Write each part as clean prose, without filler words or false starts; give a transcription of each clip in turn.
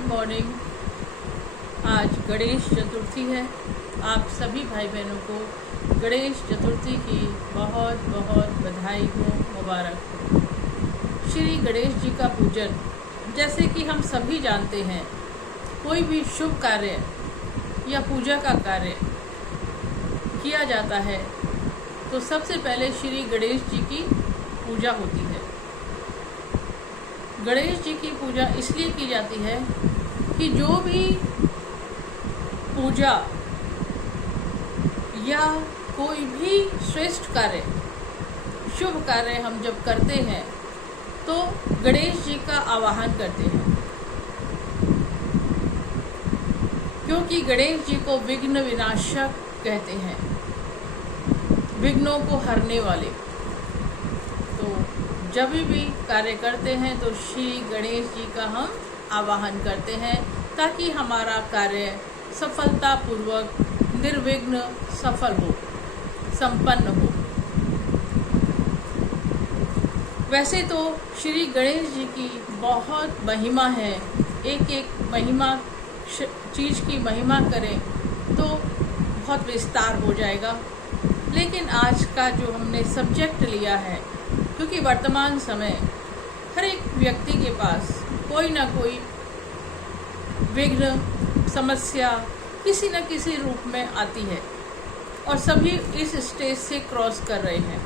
Good morning. आज गणेश चतुर्थी है। आप सभी भाई बहनों को गणेश चतुर्थी की बहुत बहुत बधाई हो, मुबारक हो। श्री गणेश जी का पूजन, जैसे कि हम सभी जानते हैं, कोई भी शुभ कार्य या पूजा का कार्य किया जाता है तो सबसे पहले श्री गणेश जी की पूजा होती है। गणेश जी की पूजा इसलिए की जाती है कि जो भी पूजा या कोई भी श्रेष्ठ कार्य, शुभ कार्य हम जब करते हैं तो गणेश जी का आवाहन करते हैं, क्योंकि गणेश जी को विघ्न विनाशक कहते हैं, विघ्नों को हरने वाले। तो जब भी कार्य करते हैं तो श्री गणेश जी का हम आवाहन करते हैं ताकि हमारा कार्य सफलतापूर्वक निर्विघ्न सफल हो, संपन्न हो। वैसे तो श्री गणेश जी की बहुत महिमा है। एक एक महिमा चीज़ की महिमा करें तो बहुत विस्तार हो जाएगा, लेकिन आज का जो हमने सब्जेक्ट लिया है, क्योंकि वर्तमान समय हर एक व्यक्ति के पास कोई ना कोई विघ्न, समस्या किसी न किसी रूप में आती है और सभी इस स्टेज से क्रॉस कर रहे हैं।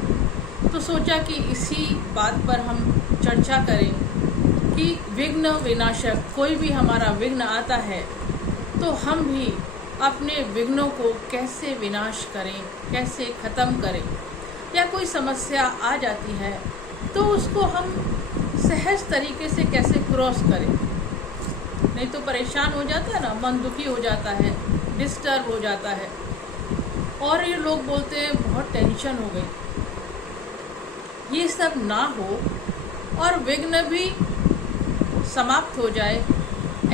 तो सोचा कि इसी बात पर हम चर्चा करें कि विघ्न विनाशक, कोई भी हमारा विघ्न आता है तो हम भी अपने विघ्नों को कैसे विनाश करें, कैसे ख़त्म करें, या कोई समस्या आ जाती है तो उसको हम सहज तरीके से कैसे क्रॉस करें। नहीं तो परेशान हो जाता है ना, मन दुखी हो जाता है, डिस्टर्ब हो जाता है और ये लोग बोलते हैं बहुत टेंशन हो गई। ये सब ना हो और विघ्न भी समाप्त हो जाए,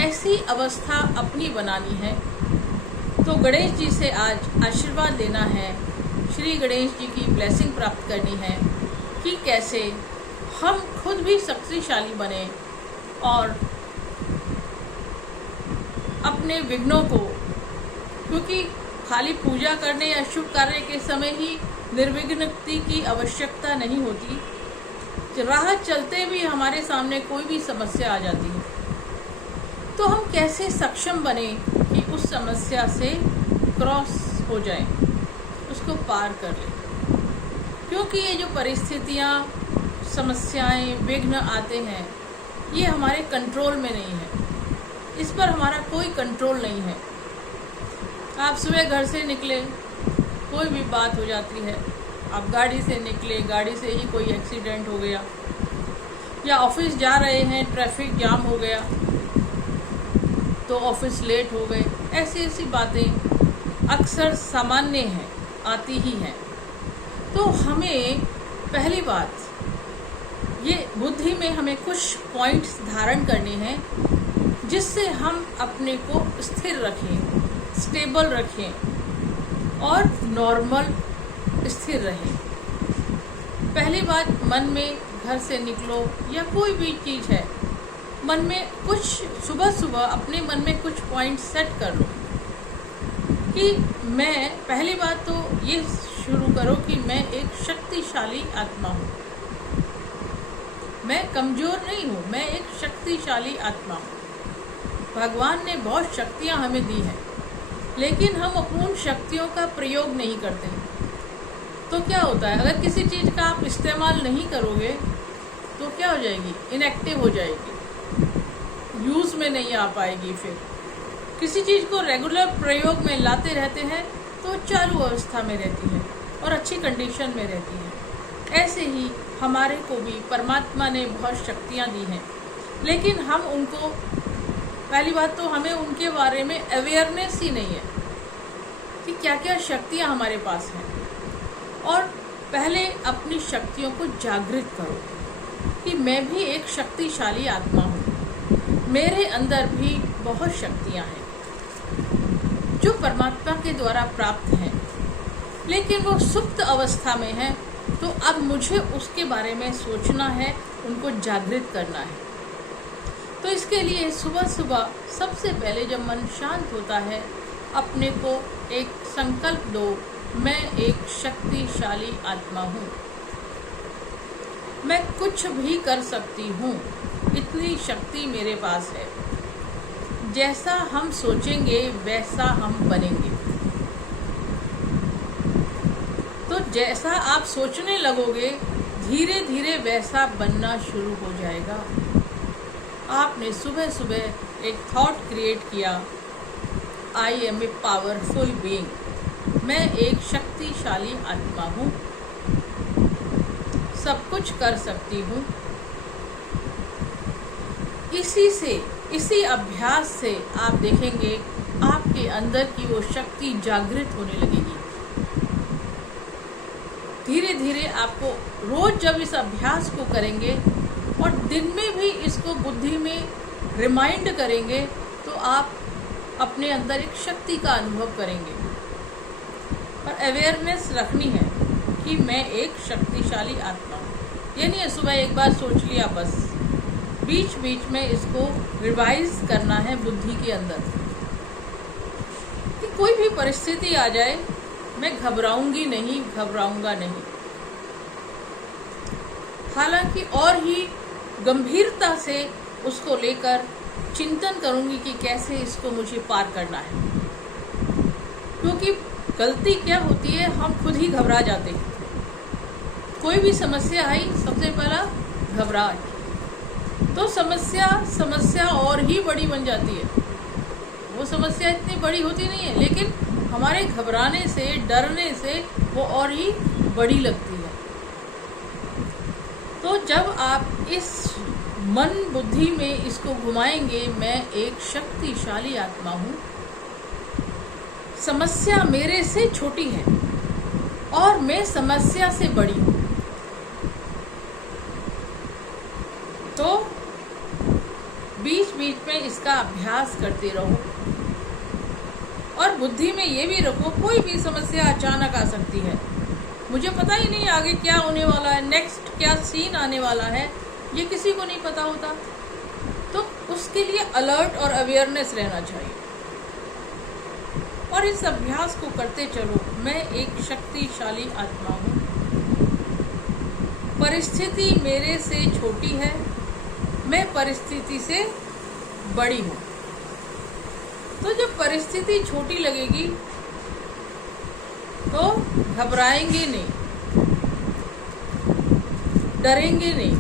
ऐसी अवस्था अपनी बनानी है। तो गणेश जी से आज आशीर्वाद लेना है, श्री गणेश जी की ब्लेसिंग प्राप्त करनी है कि कैसे हम खुद भी शक्तिशाली बने और अपने विघ्नों को, क्योंकि खाली पूजा करने या शुभ कार्य के समय ही निर्विघ्नता की आवश्यकता नहीं होती। राह चलते भी हमारे सामने कोई भी समस्या आ जाती है तो हम कैसे सक्षम बने कि उस समस्या से क्रॉस हो जाए, उसको पार कर लें। क्योंकि ये जो परिस्थितियाँ, समस्याएं, विघ्न आते हैं, ये हमारे कंट्रोल में नहीं है, इस पर हमारा कोई कंट्रोल नहीं है। आप सुबह घर से निकले, कोई भी बात हो जाती है, आप गाड़ी से निकले, गाड़ी से ही कोई एक्सीडेंट हो गया, या ऑफिस जा रहे हैं, ट्रैफिक जाम हो गया तो ऑफिस लेट हो गए। ऐसी ऐसी बातें अक्सर सामान्य हैं, आती ही हैं। तो हमें पहली बात ये बुद्धि में हमें कुछ पॉइंट्स धारण करने हैं जिससे हम अपने को स्थिर रखें, स्टेबल रखें और नॉर्मल स्थिर रहें। पहली बात, मन में घर से निकलो या कोई भी चीज़ है, मन में कुछ सुबह सुबह अपने मन में कुछ पॉइंट सेट कर लो कि मैं, पहली बात तो ये शुरू करो कि मैं एक शक्तिशाली आत्मा हूँ, मैं कमज़ोर नहीं हूँ, मैं एक शक्तिशाली आत्मा हूँ। भगवान ने बहुत शक्तियाँ हमें दी हैं, लेकिन हम अपनी शक्तियों का प्रयोग नहीं करते हैं। तो क्या होता है, अगर किसी चीज़ का आप इस्तेमाल नहीं करोगे तो क्या हो जाएगी, इनएक्टिव हो जाएगी, यूज़ में नहीं आ पाएगी। फिर किसी चीज़ को रेगुलर प्रयोग में लाते रहते हैं तो चालू अवस्था में रहती है और अच्छी कंडीशन में रहती है। ऐसे ही हमारे को भी परमात्मा ने बहुत शक्तियाँ दी हैं, लेकिन हम उनको, पहली बात तो हमें उनके बारे में अवेयरनेस ही नहीं है कि क्या क्या शक्तियाँ हमारे पास हैं। और पहले अपनी शक्तियों को जागृत करो कि मैं भी एक शक्तिशाली आत्मा हूँ, मेरे अंदर भी बहुत शक्तियाँ हैं जो परमात्मा के द्वारा प्राप्त हैं, लेकिन वो सुप्त अवस्था में है। तो अब मुझे उसके बारे में सोचना है, उनको जागृत करना है। तो इसके लिए सुबह सुबह सबसे पहले जब मन शांत होता है, अपने को एक संकल्प दो, मैं एक शक्तिशाली आत्मा हूँ, मैं कुछ भी कर सकती हूँ, इतनी शक्ति मेरे पास है। जैसा हम सोचेंगे वैसा हम बनेंगे। तो जैसा आप सोचने लगोगे, धीरे धीरे वैसा बनना शुरू हो जाएगा। आपने सुबह सुबह एक थॉट क्रिएट किया, I am a powerful being, मैं एक शक्तिशाली आत्मा हूँ, सब कुछ कर सकती हूँ। इसी अभ्यास से आप देखेंगे आपके अंदर की वो शक्ति जागृत होने लगेगी। धीरे धीरे आपको रोज जब इस अभ्यास को करेंगे और दिन में भी इसको बुद्धि में रिमाइंड करेंगे, तो आप अपने अंदर एक शक्ति का अनुभव करेंगे। और अवेयरनेस रखनी है कि मैं एक शक्तिशाली आत्मा हूँ। ये नहीं है सुबह एक बार सोच लिया बस, बीच बीच में इसको रिवाइज करना है बुद्धि के अंदर कि कोई भी परिस्थिति आ जाए मैं घबराऊंगी नहीं, घबराऊंगा नहीं। हालांकि और ही गंभीरता से उसको लेकर चिंतन करूंगी कि कैसे इसको मुझे पार करना है। क्योंकि गलती क्या होती है, हम खुद ही घबरा जाते हैं। कोई भी समस्या आई, सबसे पहला घबराहट, तो समस्या और ही बड़ी बन जाती है। वो समस्या इतनी बड़ी होती नहीं है, लेकिन हमारे घबराने से, डरने से वो और ही बड़ी लगती है। तो जब आप इस मन बुद्धि में इसको घुमाएंगे, मैं एक शक्तिशाली आत्मा हूँ, समस्या मेरे से छोटी है और मैं समस्या से बड़ी हूँ, तो बीच बीच में इसका अभ्यास करते रहो। और बुद्धि में ये भी रखो, कोई भी समस्या अचानक आ सकती है, मुझे पता ही नहीं आगे क्या होने वाला है, नेक्स्ट क्या सीन आने वाला है, ये किसी को नहीं पता होता। तो उसके लिए अलर्ट और अवेयरनेस रहना चाहिए। और इस अभ्यास को करते चलो, मैं एक शक्तिशाली आत्मा हूँ, परिस्थिति मेरे से छोटी है, मैं परिस्थिति से बड़ी हूँ। तो जब परिस्थिति छोटी लगेगी तो घबराएंगे नहीं, डरेंगे नहीं,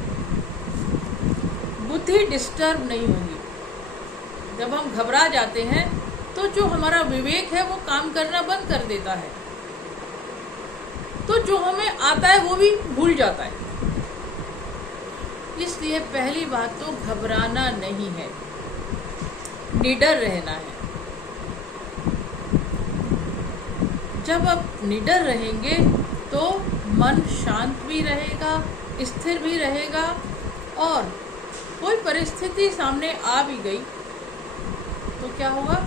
बुद्धि डिस्टर्ब नहीं होगी। जब हम घबरा जाते हैं तो जो हमारा विवेक है वो काम करना बंद कर देता है, तो जो हमें आता है वो भी भूल जाता है। इसलिए पहली बात तो घबराना नहीं है, निडर रहना है। जब आप निडर रहेंगे तो मन शांत भी रहेगा, स्थिर भी रहेगा। और कोई परिस्थिति सामने आ भी गई तो क्या होगा,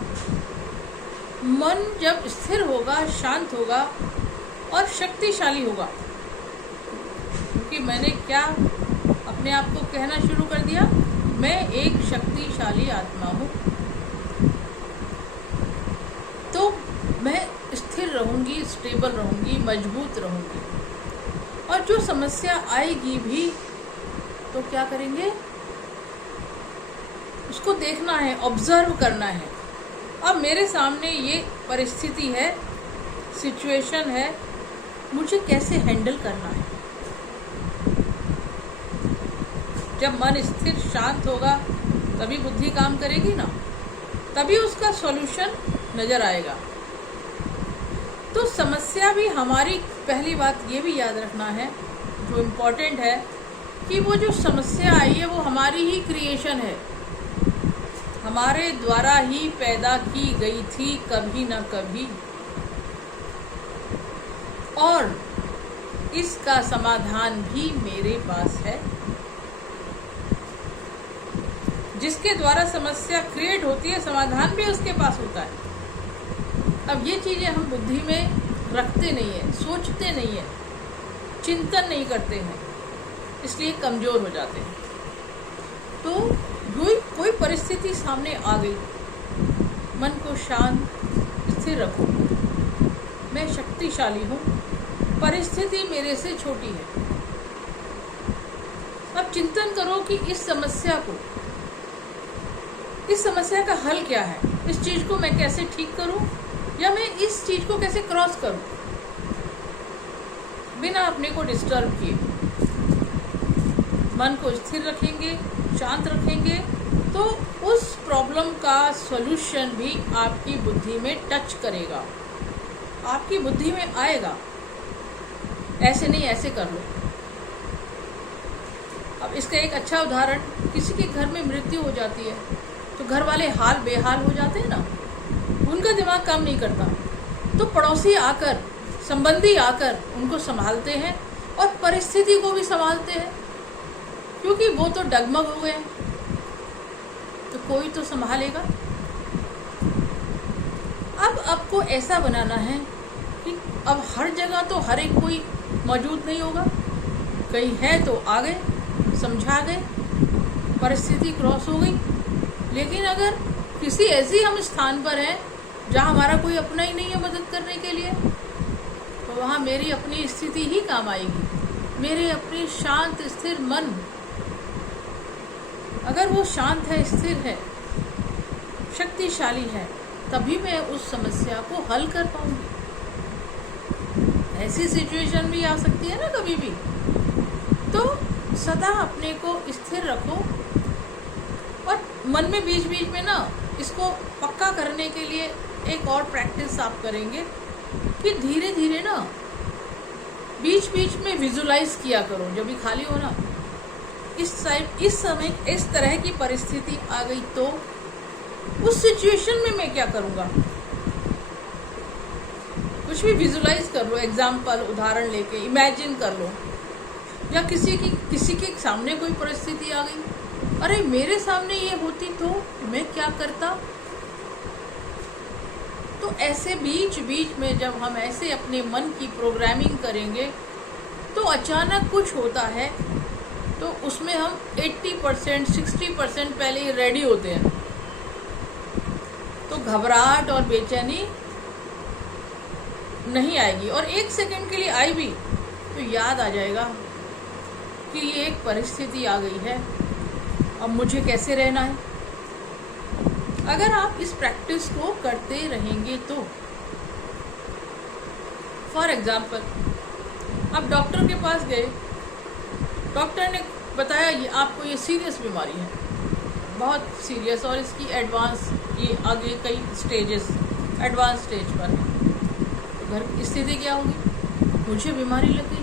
मन जब स्थिर होगा, शांत होगा और शक्तिशाली होगा। क्योंकि मैंने क्या अपने आप को कहना शुरू कर दिया, मैं एक शक्तिशाली आत्मा हूँ, तो मैं स्थिर रहूंगी, स्टेबल रहूंगी, मजबूत रहूंगी। और जो समस्या आएगी भी तो क्या करेंगे, उसको देखना है, ऑब्जर्व करना है। अब मेरे सामने ये परिस्थिति है, सिचुएशन है, मुझे कैसे हैंडल करना है। जब मन स्थिर शांत होगा तभी बुद्धि काम करेगी ना, तभी उसका सॉल्यूशन नजर आएगा। तो समस्या भी हमारी, पहली बात ये भी याद रखना है जो इम्पोर्टेंट है, कि वो जो समस्या आई है वो हमारी ही क्रिएशन है, हमारे द्वारा ही पैदा की गई थी कभी ना कभी। और इसका समाधान भी मेरे पास है। जिसके द्वारा समस्या क्रिएट होती है, समाधान भी उसके पास होता है। अब ये चीज़ें हम बुद्धि में रखते नहीं है, सोचते नहीं है, चिंतन नहीं करते हैं, इसलिए कमज़ोर हो जाते हैं। तो कोई परिस्थिति सामने आ गई, मन को शांत स्थिर रखो। मैं शक्तिशाली हूँ, परिस्थिति मेरे से छोटी है। अब चिंतन करो कि इस समस्या का हल क्या है, इस चीज को मैं कैसे ठीक करूं, या मैं इस चीज को कैसे क्रॉस करूं बिना अपने को डिस्टर्ब किए। मन को स्थिर रखेंगे, शांत रखेंगे, तो उस प्रॉब्लम का सॉल्यूशन भी आपकी बुद्धि में टच करेगा, आपकी बुद्धि में आएगा। ऐसे नहीं, ऐसे कर लो। अब इसका एक अच्छा उदाहरण, किसी के घर में मृत्यु हो जाती है तो घर वाले हाल बेहाल हो जाते हैं ना, उनका दिमाग काम नहीं करता, तो पड़ोसी आकर, संबंधी आकर उनको संभालते हैं और परिस्थिति को भी संभालते हैं, क्योंकि वो तो डगमग हो गए, तो कोई तो संभालेगा। अब आपको ऐसा बनाना है कि अब हर जगह तो हर एक कोई मौजूद नहीं होगा, कहीं है तो आ गए, समझा गए, परिस्थिति क्रॉस हो गई। लेकिन अगर किसी ऐसी हम स्थान पर हैं जहाँ हमारा कोई अपना ही नहीं है मदद करने के लिए, तो वहाँ मेरी अपनी स्थिति ही काम आएगी, मेरे अपनी शांत स्थिर मन। अगर वो शांत है, स्थिर है, शक्तिशाली है, तभी मैं उस समस्या को हल कर पाऊंगी। ऐसी सिचुएशन भी आ सकती है ना कभी भी, तो सदा अपने को स्थिर रखो। और मन में बीच बीच में ना इसको पक्का करने के लिए एक और प्रैक्टिस आप करेंगे कि धीरे धीरे ना बीच बीच में विजुलाइज किया करो। जब भी खाली हो ना, इस समय इस तरह की परिस्थिति आ गई तो उस सिचुएशन में मैं क्या करूँगा, कुछ भी विजुलाइज कर लो। एग्जाम्पल, उदाहरण लेके इमेजिन कर लो। या किसी के सामने कोई परिस्थिति आ गई, अरे मेरे सामने ये होती तो मैं क्या करता। तो ऐसे बीच बीच में जब हम ऐसे अपने मन की प्रोग्रामिंग करेंगे तो अचानक कुछ होता है, तो उसमें हम 80% 60% पहले ही रेडी होते हैं, तो घबराहट और बेचैनी नहीं आएगी। और एक सेकंड के लिए आई भी तो याद आ जाएगा कि ये एक परिस्थिति आ गई है, अब मुझे कैसे रहना है। अगर आप इस प्रैक्टिस को करते रहेंगे तो, फॉर एग्जाम्पल, आप डॉक्टर के पास गए, डॉक्टर ने बताया ये आपको ये सीरियस बीमारी है, बहुत सीरियस, और इसकी एडवांस, ये आगे कई स्टेजेस, एडवांस स्टेज पर है। तो घर की स्थिति क्या होगी, मुझे बीमारी लग गई।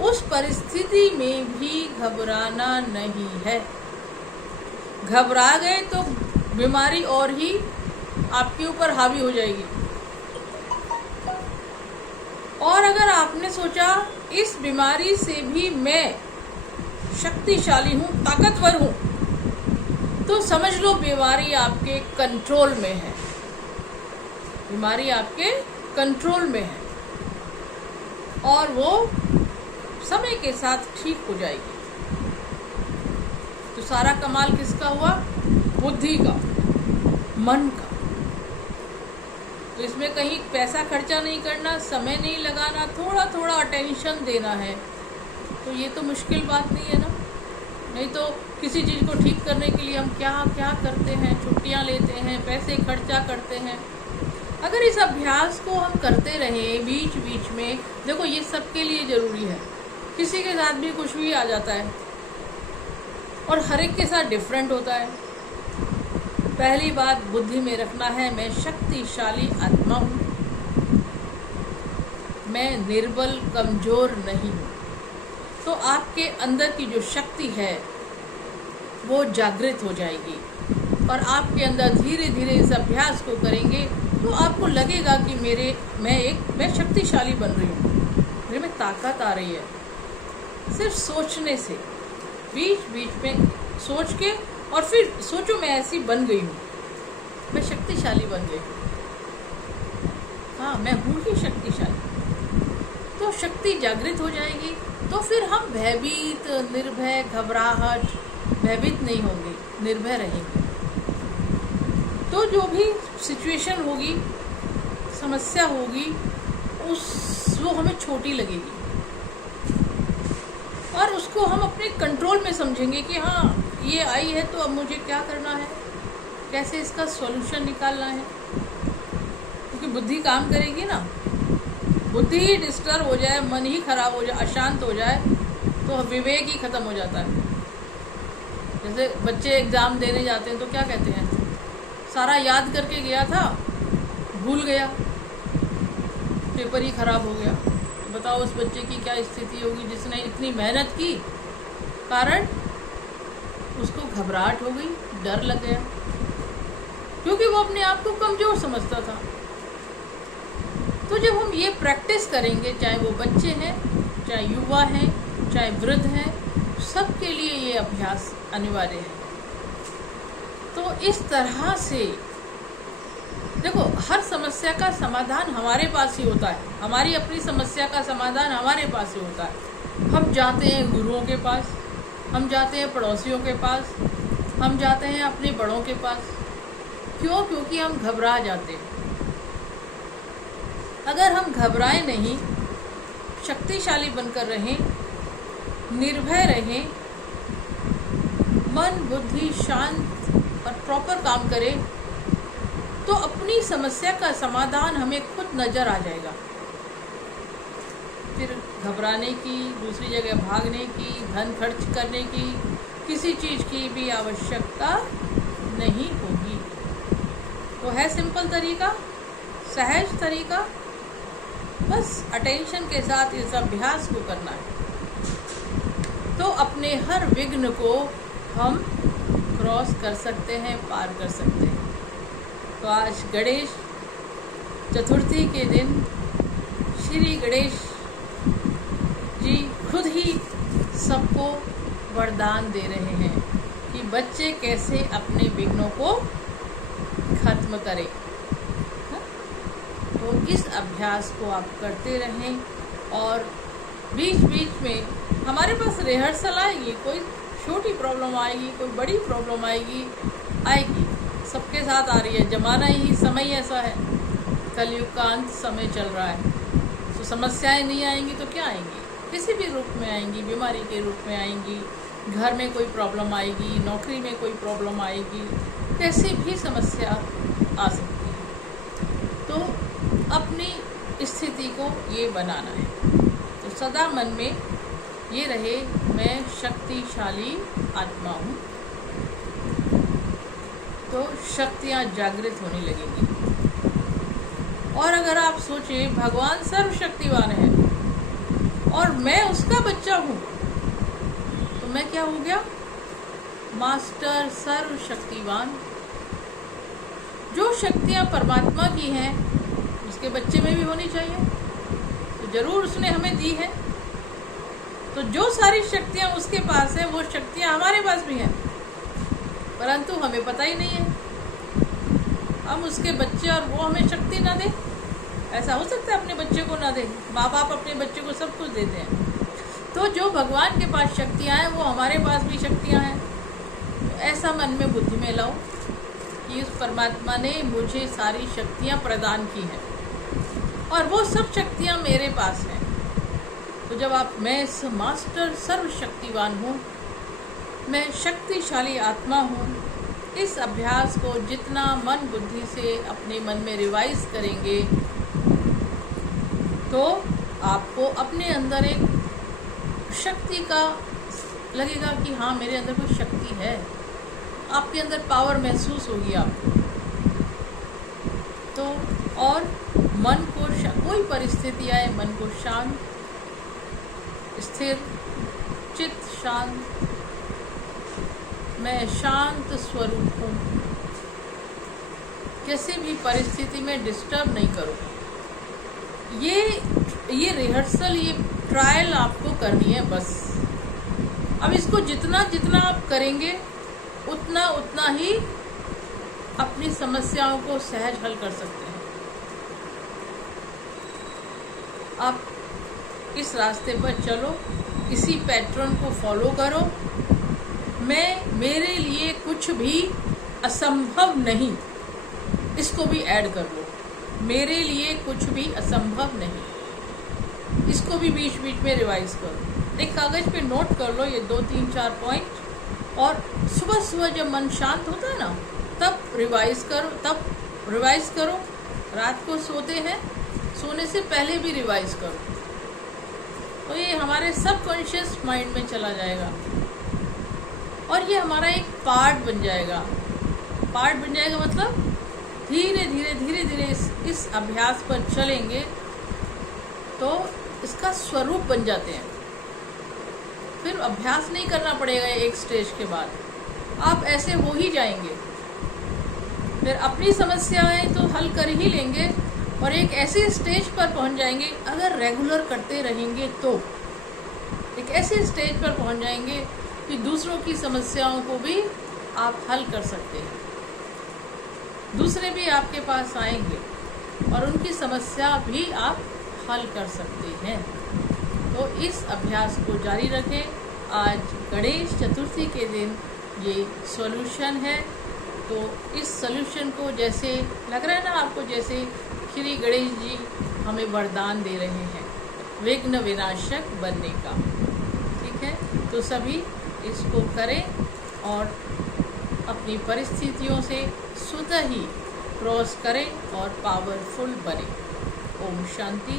उस परिस्थिति में भी घबराना नहीं है। घबरा गए तो बीमारी और ही आपके ऊपर हावी हो जाएगी। और अगर आपने सोचा इस बीमारी से भी मैं शक्तिशाली हूँ, ताकतवर हूँ, तो समझ लो बीमारी आपके कंट्रोल में है, बीमारी आपके कंट्रोल में है और वो समय के साथ ठीक हो जाएगी। तो सारा कमाल किसका हुआ, बुद्धि का, मन का। तो इसमें कहीं पैसा खर्चा नहीं करना, समय नहीं लगाना, थोड़ा थोड़ा अटेंशन देना है। तो ये तो मुश्किल बात नहीं है ना। नहीं तो किसी चीज़ को ठीक करने के लिए हम क्या क्या करते हैं, छुट्टियां लेते हैं, पैसे खर्चा करते हैं। अगर इस अभ्यास को हम करते रहें बीच बीच में, देखो ये सबके लिए ज़रूरी है, किसी के साथ भी कुछ भी आ जाता है और हर एक के साथ डिफरेंट होता है। पहली बात बुद्धि में रखना है, मैं शक्तिशाली आत्मा हूँ, मैं निर्बल कमजोर नहीं हूँ। तो आपके अंदर की जो शक्ति है वो जागृत हो जाएगी और आपके अंदर धीरे धीरे इस अभ्यास को करेंगे तो आपको लगेगा कि मैं शक्तिशाली बन रही हूँ, मेरे में ताकत आ रही है। सिर्फ सोचने से, बीच बीच में सोच के, और फिर सोचो मैं ऐसी बन गई हूँ, मैं शक्तिशाली बन गई हूँ, हाँ मैं हूँ ही शक्तिशाली। तो शक्ति जागृत हो जाएगी। तो फिर हम भयभीत, निर्भय, घबराहट भयभीत नहीं होंगे, निर्भय रहेंगे। तो जो भी सिचुएशन होगी, समस्या होगी, वो हमें छोटी लगेगी और उसको हम अपने कंट्रोल में समझेंगे कि हाँ ये आई है तो अब मुझे क्या करना है, कैसे इसका सॉल्यूशन निकालना है। क्योंकि बुद्धि काम करेगी ना, बुद्धि ही डिस्टर्ब हो जाए, मन ही खराब हो जाए, अशांत हो जाए तो विवेक ही खत्म हो जाता है। जैसे बच्चे एग्ज़ाम देने जाते हैं तो क्या कहते हैं, सारा याद करके गया था, भूल गया, पेपर ही खराब हो गया। बताओ उस बच्चे की क्या स्थिति होगी जिसने इतनी मेहनत की, कारण उसको घबराहट हो गई, डर लग गया, क्योंकि वो अपने आप को कमज़ोर समझता था। तो जब हम ये प्रैक्टिस करेंगे, चाहे वो बच्चे हैं, चाहे युवा हैं, चाहे वृद्ध हैं, सबके लिए ये अभ्यास अनिवार्य है। तो इस तरह से देखो, हर समस्या का समाधान हमारे पास ही होता है, हमारी अपनी समस्या का समाधान हमारे पास ही होता है। हम जाते हैं गुरुओं के पास, हम जाते हैं पड़ोसियों के पास, हम जाते हैं अपने बड़ों के पास। क्यों? क्योंकि हम घबरा जाते हैं। अगर हम घबराएं नहीं, शक्तिशाली बनकर रहें, निर्भय रहें, मन बुद्धि शांत और प्रॉपर काम करें, तो अपनी समस्या का समाधान हमें खुद नज़र आ जाएगा। फिर घबराने की, दूसरी जगह भागने की, धन खर्च करने की, किसी चीज़ की भी आवश्यकता नहीं होगी। तो है सिंपल तरीका, सहज तरीका, बस अटेंशन के साथ इस अभ्यास को करना है। तो अपने हर विघ्न को हम क्रॉस कर सकते हैं, पार कर सकते हैं। तो आज गणेश चतुर्थी के दिन श्री गणेश जी खुद ही सबको वरदान दे रहे हैं कि बच्चे कैसे अपने विघ्नों को खत्म करें। तो इस अभ्यास को आप करते रहें और बीच बीच में हमारे पास रिहर्सल आएगी, कोई छोटी प्रॉब्लम आएगी, कोई बड़ी प्रॉब्लम आएगी, सबके साथ आ रही है। जमाना ही समय ऐसा है, कलयुग का अंत समय चल रहा है, तो समस्याएं नहीं आएंगी तो क्या आएंगी, किसी भी रूप में आएंगी, बीमारी के रूप में आएंगी, घर में कोई प्रॉब्लम आएगी, नौकरी में कोई प्रॉब्लम आएगी, कैसी भी समस्या आ सकती है। तो अपनी स्थिति को ये बनाना है। तो सदा मन में ये रहे, मैं शक्तिशाली आत्मा हूँ, तो शक्तियाँ जागृत होने लगेंगी। और अगर आप सोचें भगवान सर्वशक्तिवान है और मैं उसका बच्चा हूँ, तो मैं क्या हो गया? मास्टर सर्वशक्तिवान। जो शक्तियाँ परमात्मा की हैं उसके बच्चे में भी होनी चाहिए, तो जरूर उसने हमें दी है। तो जो सारी शक्तियाँ उसके पास है वो शक्तियाँ हमारे पास भी हैं, परंतु हमें पता ही नहीं है। हम उसके बच्चे और वो हमें शक्ति ना दे, ऐसा हो सकता है? अपने बच्चे को ना दे। माँ बाप अपने बच्चे को सब कुछ देते हैं, तो जो भगवान के पास शक्तियाँ हैं वो हमारे पास भी शक्तियाँ हैं। तो ऐसा मन में बुद्धि में लाओ कि उस परमात्मा ने मुझे सारी शक्तियाँ प्रदान की हैं और वो सब शक्तियाँ मेरे पास हैं। तो जब आप, मैं मास्टर सर्वशक्तिवान हूँ, मैं शक्तिशाली आत्मा हूँ, इस अभ्यास को जितना मन बुद्धि से अपने मन में रिवाइज करेंगे तो आपको अपने अंदर एक शक्ति का लगेगा कि हाँ मेरे अंदर कोई शक्ति है, आपके अंदर पावर महसूस होगी आपको। तो और मन को कोई परिस्थिति आए, मन को शांत, स्थिर, चित्त शांत, मैं शांत स्वरूप हूँ, किसी भी परिस्थिति में डिस्टर्ब नहीं करो। ये रिहर्सल, ये ट्रायल आपको करनी है बस। अब इसको जितना जितना आप करेंगे उतना उतना ही अपनी समस्याओं को सहज हल कर सकते हैं। आप इस रास्ते पर चलो, इसी पैटर्न को फॉलो करो मेरे लिए कुछ भी असंभव नहीं, इसको भी ऐड कर लो। मेरे लिए कुछ भी असंभव नहीं, इसको भी बीच बीच में रिवाइज करो। एक कागज पे नोट कर लो ये 2, 3, 4 पॉइंट, और सुबह सुबह जब मन शांत होता है ना तब रिवाइज करो। रात को सोते हैं, सोने से पहले भी रिवाइज करो, तो ये हमारे सबकॉन्शियस माइंड में चला जाएगा और ये हमारा एक पार्ट बन जाएगा। मतलब धीरे धीरे इस अभ्यास पर चलेंगे तो इसका स्वरूप बन जाते हैं। फिर अभ्यास नहीं करना पड़ेगा, एक स्टेज के बाद आप ऐसे हो ही जाएंगे। फिर अपनी समस्याएं तो हल कर ही लेंगे और एक ऐसे स्टेज पर पहुंच जाएंगे, अगर रेगुलर करते रहेंगे तो एक ऐसे स्टेज पर पहुंच जाएंगे कि दूसरों की समस्याओं को भी आप हल कर सकते हैं। दूसरे भी आपके पास आएंगे और उनकी समस्या भी आप हल कर सकते हैं। तो इस अभ्यास को जारी रखें। आज गणेश चतुर्थी के दिन ये सॉल्यूशन है, तो इस सॉल्यूशन को जैसे लग रहा है ना आपको, जैसे श्री गणेश जी हमें वरदान दे रहे हैं विघ्न विनाशक बनने का। ठीक है, तो सभी इसको करें और अपनी परिस्थितियों से स्वतः ही क्रॉस करें और पावरफुल बने। ओम शांति।